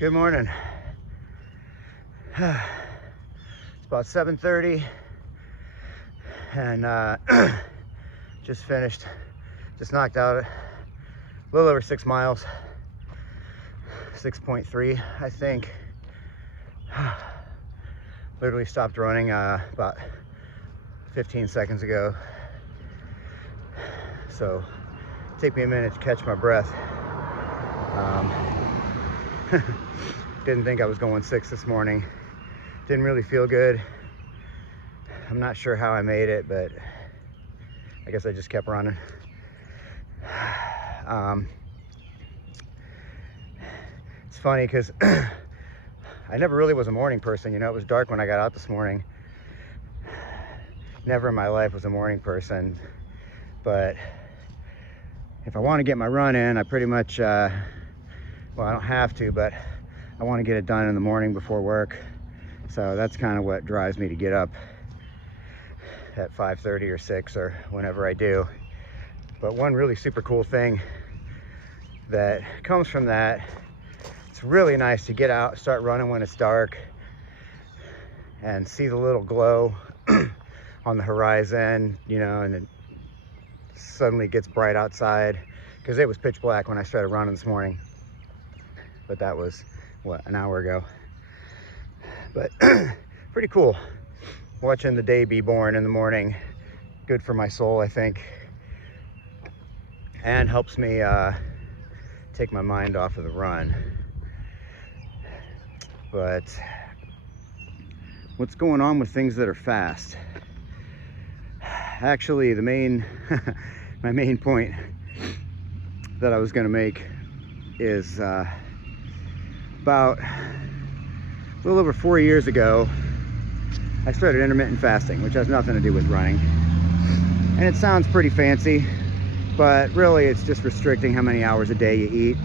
Good morning. It's about 7:30 and just knocked out a little over 6 miles, 6.3 I think. Literally stopped running about 15 seconds ago, so take me a minute to catch my breath. Didn't think I was going 6 this morning. Didn't really feel good. I'm not sure how I made it, but I guess I just kept running. It's funny because I never really was a morning person. You know, it was dark when I got out this morning. Never in my life was a morning person, but if I want to get my run in, I pretty much, well, I don't have to, but I want to get it done in the morning before work. So that's kind of what drives me to get up at 5:30 or 6 or whenever I do. But one really super cool thing that comes from that, it's really nice to get out, start running when it's dark and see the little glow on the horizon, you know, and it suddenly gets bright outside, because it was pitch black when I started running this morning. But that was, what, an hour ago. But pretty cool watching the day be born in the morning. Good for my soul, I think, and helps me take my mind off of the run. But what's going on with things that are fast? Actually, the main my main point that I was going to make is about a little over 4 years ago, I started intermittent fasting, which has nothing to do with running. And it sounds pretty fancy, but really it's just restricting how many hours a day you eat.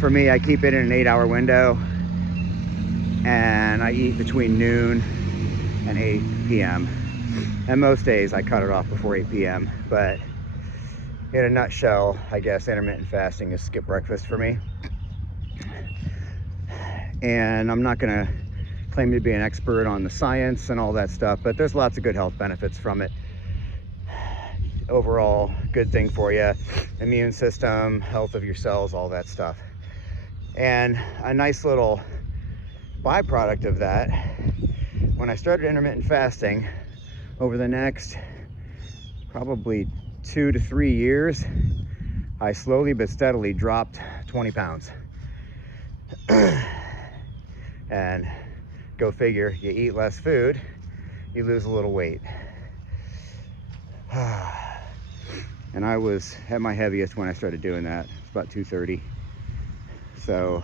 For me, I keep it in an 8-hour window, and I eat between noon and 8 p.m. And most days I cut it off before 8 p.m. But in a nutshell, I guess intermittent fasting is skip breakfast for me. And I'm not gonna claim to be an expert on the science and all that stuff, but there's lots of good health benefits from it. Overall, good thing for you, immune system, health of your cells, all that stuff. And a nice little byproduct of that, when I started intermittent fasting, over the next probably 2 to 3 years, I slowly but steadily dropped 20 pounds. And go figure, you eat less food, you lose a little weight. And I was at my heaviest when I started doing that. It's about 230. So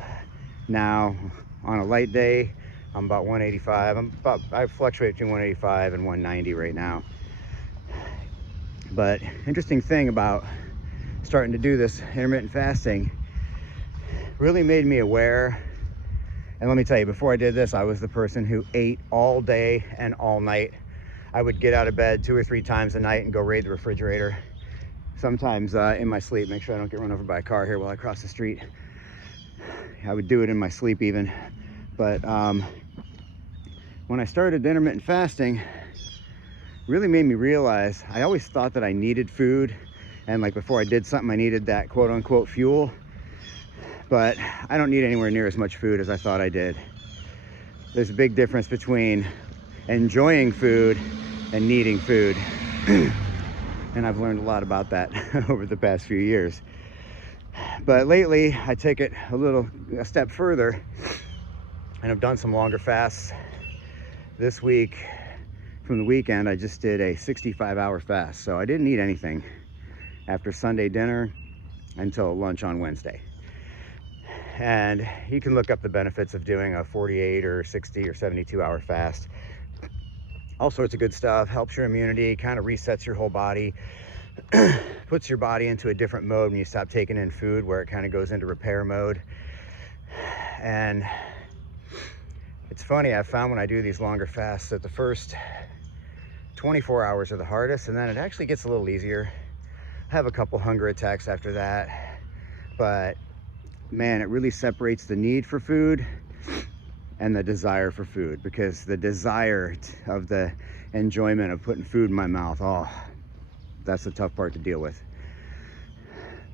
now on a light day, I'm about 185. I fluctuate between 185 and 190 right now. But interesting thing about starting to do this intermittent fasting, really made me aware. And let me tell you, before I did this, I was the person who ate all day and all night. I would get out of bed 2 or 3 times a night and go raid the refrigerator. Sometimes in my sleep, make sure I don't get run over by a car here while I cross the street. I would do it in my sleep even. But when I started intermittent fasting, really made me realize, I always thought that I needed food, and like before I did something, I needed that quote unquote fuel. But I don't need anywhere near as much food as I thought I did. There's a big difference between enjoying food and needing food. And I've learned a lot about that over the past few years. But lately, I take it a step further, and I've done some longer fasts. This week, from the weekend, I just did a 65-hour fast. So I didn't eat anything after Sunday dinner until lunch on Wednesday. And you can look up the benefits of doing a 48 or 60 or 72-hour fast. All sorts of good stuff. Helps your immunity, kind of resets your whole body, puts your body into a different mode when you stop taking in food, where it kind of goes into repair mode. And it's funny, I've found when I do these longer fasts that the first 24 hours are the hardest, and then it actually gets a little easier. I have a couple hunger attacks after that, but man, it really separates the need for food and the desire for food, because the desire of the enjoyment of putting food in my mouth, oh, that's the tough part to deal with.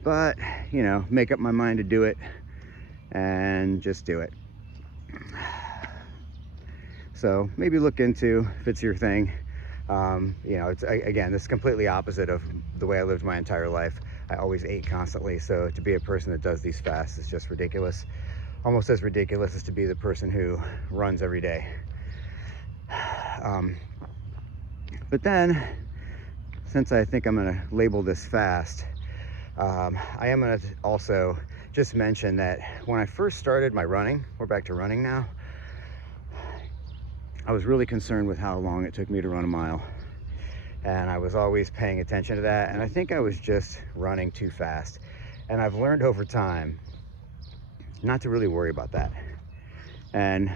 But, you know, make up my mind to do it and just do it. So maybe look into if it's your thing. You know, it's, again, this is completely opposite of the way I lived my entire life. I always ate constantly, so to be a person that does these fasts is just ridiculous. Almost as ridiculous as to be the person who runs every day. But then, since I think I'm gonna label this fast, I am gonna also just mention that when I first started my running, we're back to running now, I was really concerned with how long it took me to run a mile. And I was always paying attention to that, and I think I was just running too fast. And I've learned over time not to really worry about that. And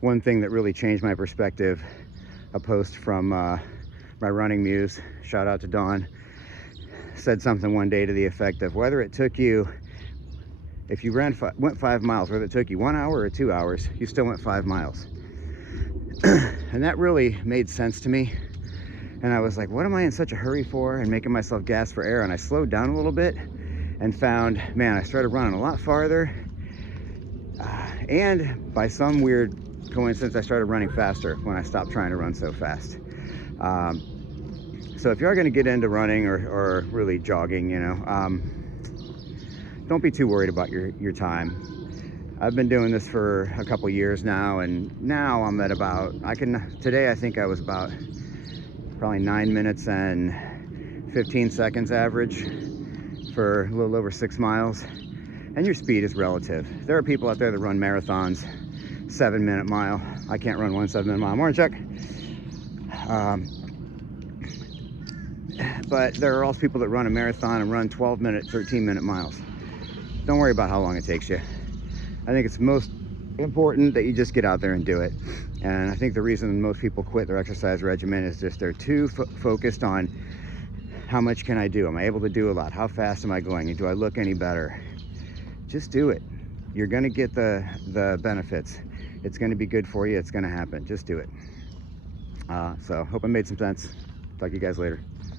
one thing that really changed my perspective, a post from my running muse, shout out to Dawn, said something one day to the effect of, whether it took you, if you went 5 miles, whether it took you 1 hour or 2 hours, you still went 5 miles. And that really made sense to me. And I was like, what am I in such a hurry for, and making myself gasp for air? And I slowed down a little bit and found, man, I started running a lot farther. And by some weird coincidence, I started running faster when I stopped trying to run so fast. So if you are going to get into running or really jogging, you know, don't be too worried about your time. I've been doing this for a couple years now, and now I'm at about, today I think I was about probably 9 minutes and 15 seconds average for a little over 6 miles. And your speed is relative. There are people out there that run marathons, 7-minute mile. I can't run one 7-minute mile. Morning, Chuck. But there are also people that run a marathon and run 12-minute, 13-minute miles. Don't worry about how long it takes you. I think it's most important that you just get out there and do it. And I think the reason most people quit their exercise regimen is just they're too focused on how much can I do? Am I able to do a lot? How fast am I going? Do I look any better? Just do it. You're gonna get the benefits. It's gonna be good for you. It's gonna happen. Just do it. So hope I made some sense. Talk to you guys later.